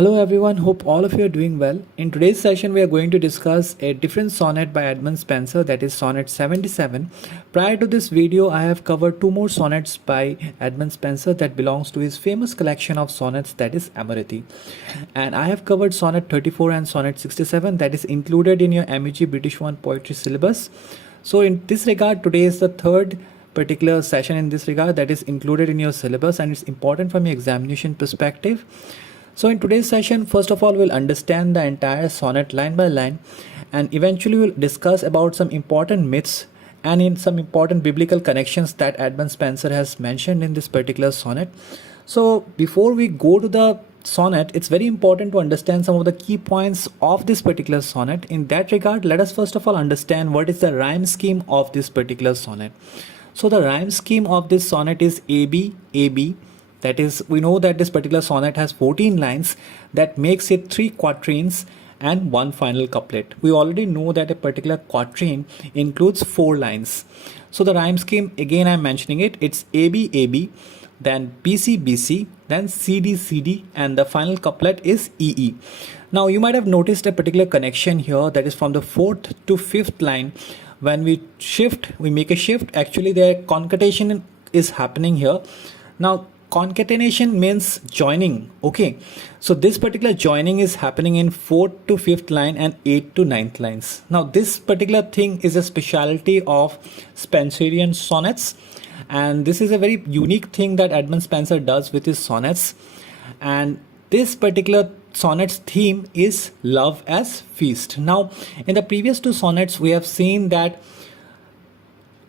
Hello everyone, hope all of you are doing well. In today's session, we are going to discuss a different sonnet by Edmund Spenser, that is Sonnet 77. Prior to this video, I have covered two more sonnets by Edmund Spenser that belongs to his famous collection of sonnets, that is Amoretti. And I have covered Sonnet 34 and Sonnet 67 that is included in your MEG British 1 poetry syllabus. So in this regard, today is the third particular session in this regard that is included in your syllabus, and it's important from your examination perspective. So in today's session, first of all, we'll understand the entire sonnet line by line, and eventually we'll discuss about some important myths and in some important biblical connections that Edmund Spenser has mentioned in this particular sonnet. So before we go to the sonnet, it's very important to understand some of the key points of this particular sonnet. In that regard, let us first of all understand what is the rhyme scheme of this particular sonnet. So the rhyme scheme of this sonnet is AB, AB. That is, we know that this particular sonnet has 14 lines that makes it 3 quatrains and 1 final couplet. We already know that a particular quatrain includes 4 lines. So the rhyme scheme, again I'm mentioning it, it's AB, AB, then BC, BC, then CD, CD, and the final couplet is EE. Now you might have noticed a particular connection here, that is from the 4th to 5th line. When we make a shift, actually the concatenation is happening here. Now concatenation means joining. Okay, so this particular joining is happening in 4th to 5th line and 8th to 9th lines. Now this particular thing is a speciality of Spenserian sonnets, and this is a very unique thing that Edmund Spenser does with his sonnets. And this particular sonnet's theme is love as feast. Now in the previous two sonnets, we have seen that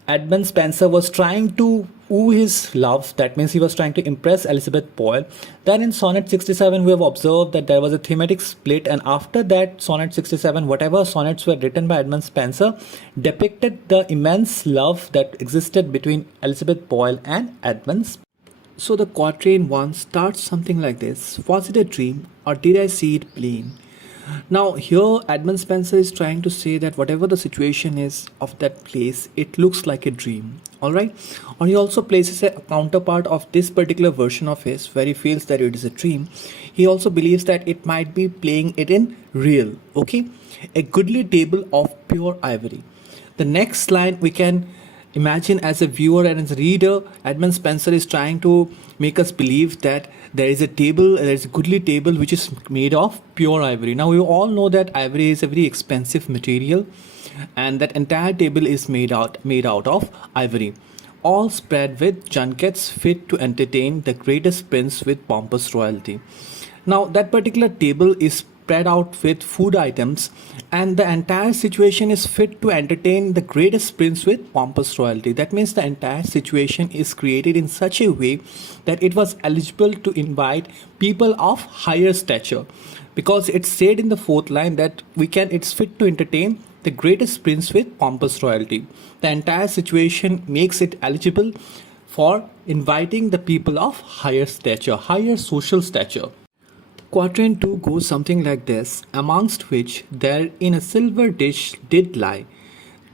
Edmund Spenser was trying to woo his love, that means he was trying to impress Elizabeth Boyle. Then in Sonnet 67 we have observed that there was a thematic split, and after that Sonnet 67, whatever sonnets were written by Edmund Spenser depicted the immense love that existed between Elizabeth Boyle and Edmund Spenser. So the quatrain 1 starts something like this: was it a dream or did I see it plain? Now here Edmund Spenser is trying to say that whatever the situation is of that place, it looks like a dream. Alright, or he also places a counterpart of this particular version of his where he feels that it is a dream. He also believes that it might be playing it in real. Okay, a goodly table of pure ivory. The next line we can imagine as a viewer and as a reader, Edmund Spenser is trying to make us believe that there is a goodly table which is made of pure ivory. Now we all know that ivory is a very expensive material, and that entire table is made out of ivory, all spread with junkets fit to entertain the greatest prince with pompous royalty. Now that particular table is spread out with food items, and the entire situation is fit to entertain the greatest prince with pompous royalty. That means the entire situation is created in such a way that it was eligible to invite people of higher stature, because it's said in the 4th line that it's fit to entertain the greatest prince with pompous royalty. The entire situation makes it eligible for inviting the people of higher stature, higher social stature. Quatrain 2 goes something like this: amongst which there in a silver dish did lie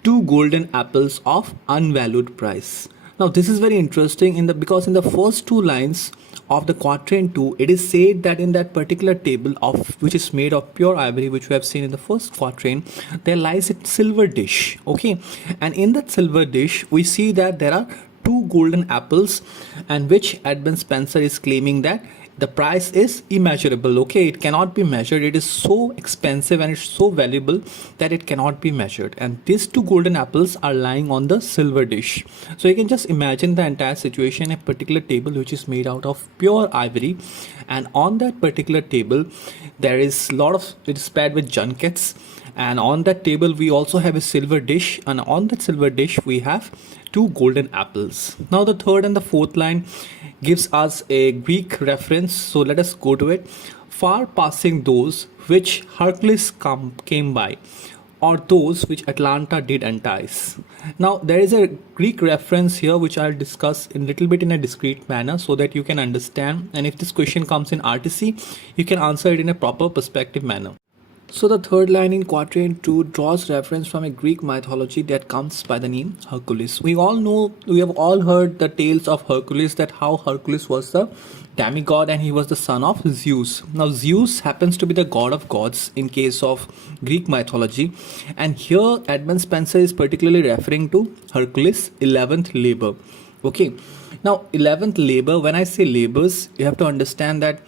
2 golden apples of unvalued price. Now this is very interesting because in the first 2 lines of the quatrain 2, it is said that in that particular table which is made of pure ivory, which we have seen in the first quatrain, there lies a silver dish. Okay, and in that silver dish we see that there are 2 golden apples, and which Edmund Spenser is claiming that the price is immeasurable. Okay, it cannot be measured. It is so expensive and it's so valuable that it cannot be measured. And these 2 golden apples are lying on the silver dish. So you can just imagine the entire situation: a particular table which is made out of pure ivory, and on that particular table there is it is spread with junkets, and on that table we also have a silver dish, and on that silver dish we have 2 golden apples. Now the 3rd and the 4th line gives us a Greek reference, so let us go to it. Far passing those which Hercules came by, or those which Atalanta did entice. Now there is a Greek reference here which I'll discuss in little bit in a discrete manner so that you can understand, and if this question comes in RTC, you can answer it in a proper perspective manner. So the third line in quatrain 2 draws reference from a Greek mythology that comes by the name Hercules. We have all heard the tales of Hercules, that how Hercules was the demigod and he was the son of Zeus. Now Zeus happens to be the god of gods in case of Greek mythology, and here Edmund Spenser is particularly referring to Hercules' 11th labor. Okay, now 11th labor, when I say labors, you have to understand that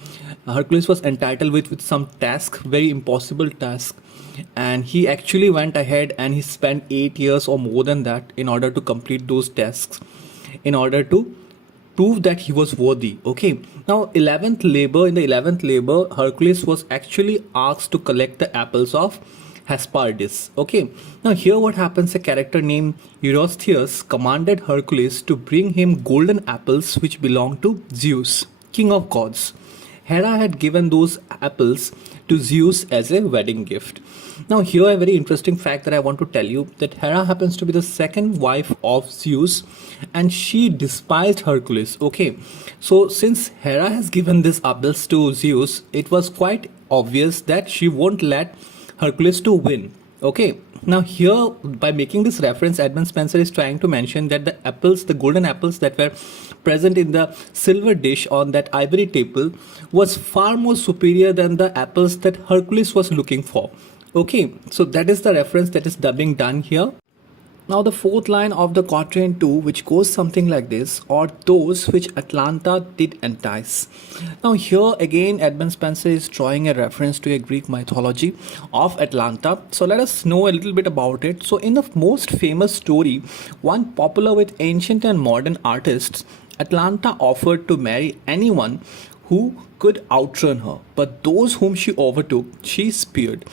Hercules was entitled with some task, very impossible task, and he actually went ahead and he spent 8 years or more than that in order to complete those tasks, in order to prove that he was worthy. Okay, now 11th labor, in the 11th labor, Hercules was actually asked to collect the apples of Hesperides. Okay, now here what happens, a character named Eurystheus commanded Hercules to bring him golden apples which belonged to Zeus, king of gods. Hera had given those apples to Zeus as a wedding gift. Now here a very interesting fact that I want to tell you, that Hera happens to be the second wife of Zeus and she despised Hercules. Okay, so since Hera has given these apples to Zeus, it was quite obvious that she won't let Hercules to win. Okay, now here by making this reference, Edmund Spenser is trying to mention that the apples, the golden apples that were present in the silver dish on that ivory table, was far more superior than the apples that Hercules was looking for. Okay, so that is the reference that is being done here. Now the fourth line of the quatrain 2, which goes something like this, or those which Atalanta did entice. Now here again Edmund Spenser is drawing a reference to a Greek mythology of Atalanta. So let us know a little bit about it. So in the most famous story, one popular with ancient and modern artists, Atalanta offered to marry anyone who could outrun her, but those whom she overtook, she speared.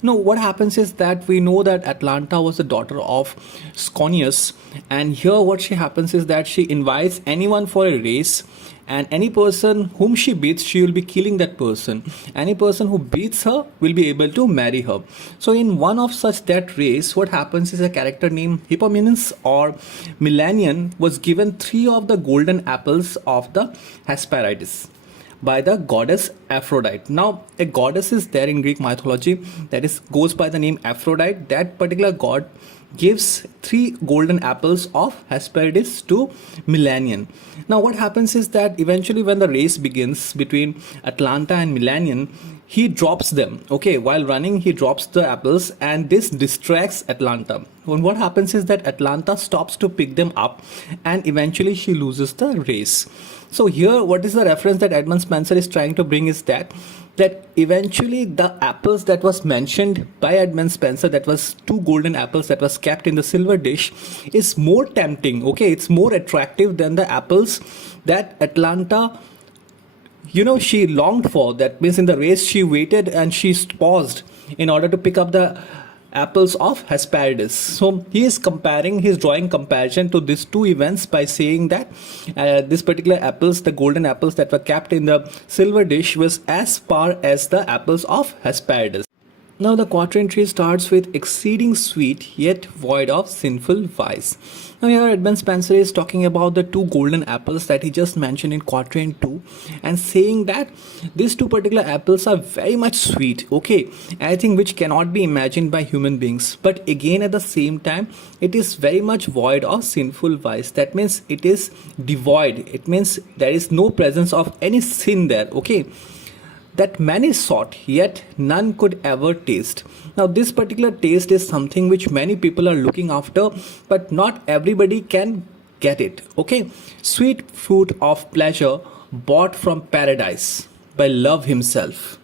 Now, what happens is that we know that Atalanta was the daughter of Sconius, and here what she happens is that she invites anyone for a race, and any person whom she beats, she will be killing that person. Any person who beats her will be able to marry her. So in one of such that race, what happens is a character named Hippomenes or Milanian was given 3 of the golden apples of the Hesperides by the goddess Aphrodite. Now, a goddess is there in Greek mythology that is goes by the name Aphrodite. That particular god gives 3 golden apples of Hesperides to Milanian. Now, what happens is that eventually when the race begins between Atalanta and Milanian, he drops them. Okay, while running, he drops the apples, and this distracts Atalanta. And what happens is that Atalanta stops to pick them up, and eventually she loses the race. So here, what is the reference that Edmund Spenser is trying to bring is that eventually the apples that was mentioned by Edmund Spenser, that was 2 golden apples that was kept in the silver dish, is more tempting. Okay, it's more attractive than the apples that Atalanta, she longed for. That means in the race she waited and she paused in order to pick up the apples of Hesperides. So he's drawing comparison to these 2 events by saying that this particular apples, the golden apples that were kept in the silver dish, was as far as the apples of Hesperides. Now the quatrain 3 starts with exceeding sweet yet void of sinful vice. Now here Edmund Spenser is talking about the 2 golden apples that he just mentioned in quatrain 2 and saying that these 2 particular apples are very much sweet, okay, I think which cannot be imagined by human beings, but again at the same time it is very much void of sinful vice. That means it is devoid, it means there is no presence of any sin there, okay, that many sought, yet none could ever taste. Now, this particular taste is something which many people are looking after, but not everybody can get it. Okay, sweet fruit of pleasure bought from paradise by love himself,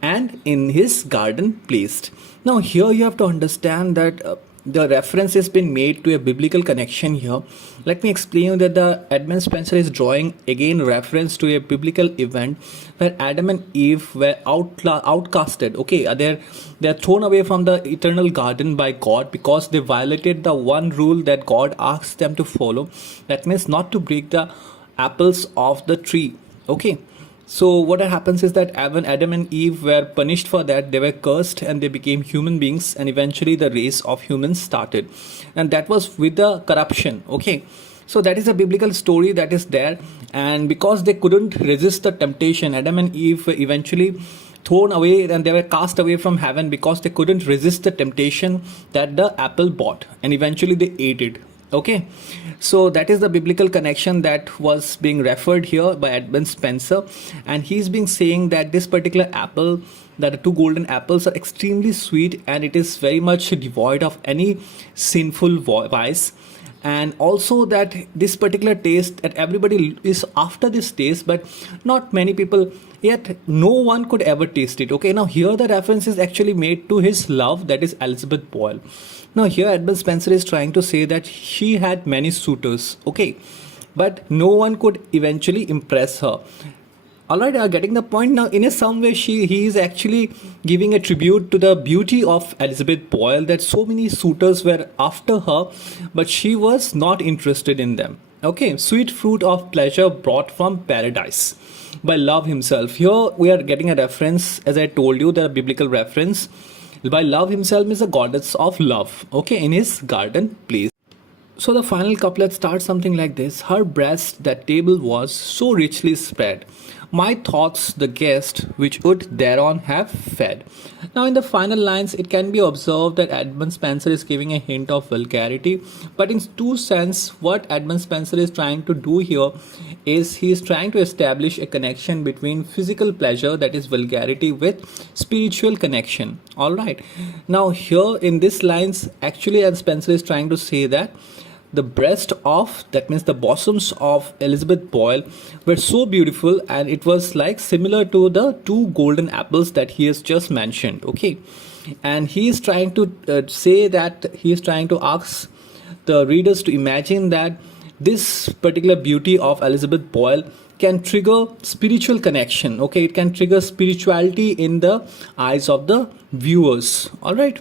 and in his garden placed. Now, here you have to understand that the reference has been made to a biblical connection here. Let me explain you that the Edmund Spenser is drawing again reference to a biblical event where Adam and Eve were outcasted. Okay, they're thrown away from the eternal garden by God because they violated the one rule that God asked them to follow. That means not to break the apples of the tree. Okay. So what happens is that Adam and Eve were punished for that. They were cursed and they became human beings, and eventually the race of humans started, and that was with the corruption. Okay, so that is a biblical story that is there, and because they couldn't resist the temptation, Adam and Eve were eventually thrown away and they were cast away from heaven because they couldn't resist the temptation that the apple brought, and eventually they ate it. Okay, so that is the biblical connection that was being referred here by Edmund Spenser, and he's been saying that this particular apple, that the two golden apples are extremely sweet and it is very much devoid of any sinful vice, and also that this particular taste, that everybody is after this taste but not many people, yet no one could ever taste it. Okay, now here the reference is actually made to his love, that is Elizabeth Boyle. Now here Edmund Spenser is trying to say that she had many suitors, okay, but no one could eventually impress her. Alright, getting the point. Now in a some way he is actually giving a tribute to the beauty of Elizabeth Boyle, that so many suitors were after her but she was not interested in them. Okay, sweet fruit of pleasure brought from paradise by love himself. Here we are getting a reference, as I told you, the biblical reference. By love himself is the goddess of love, okay, in his garden place. So the final couplet starts something like this: her breast that table was so richly spread, my thoughts the guest which would thereon have fed. Now in the final lines it can be observed that Edmund Spenser is giving a hint of vulgarity, but in true sense what Edmund Spenser is trying to do here is he is trying to establish a connection between physical pleasure, that is vulgarity, with spiritual connection. Alright, now here in these lines actually Ed Spenser is trying to say that the breast of, that means the bosoms of Elizabeth Boyle were so beautiful, and it was like similar to the two golden apples that he has just mentioned. Okay, and he is trying to say that he is trying to ask the readers to imagine that this particular beauty of Elizabeth Boyle can trigger spiritual connection. Okay, it can trigger spirituality in the eyes of the viewers. All right.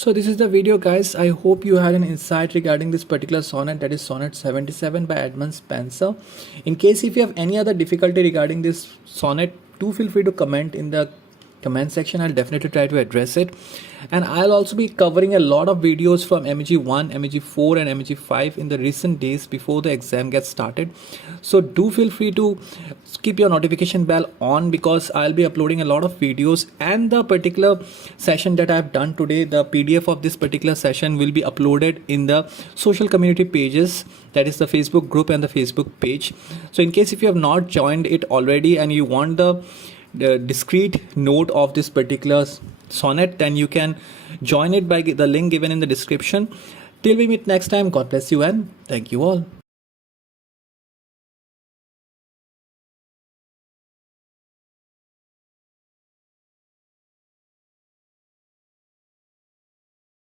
So this is the video, guys. I hope you had an insight regarding this particular sonnet, that is Sonnet 77 by Edmund Spenser. In case if you have any other difficulty regarding this sonnet, do feel free to comment in the comment section. I'll definitely try to address it, and I'll also be covering a lot of videos from MEG1, MEG4 and MEG5 in the recent days before the exam gets started. So do feel free to keep your notification bell on, because I'll be uploading a lot of videos, and the particular session that I've done today, the PDF of this particular session will be uploaded in the social community pages, that is the Facebook group and the Facebook page. So in case if you have not joined it already and you want the discrete note of this particular sonnet, then you can join it by the link given in the description. Till we meet next time, God bless you and thank you all.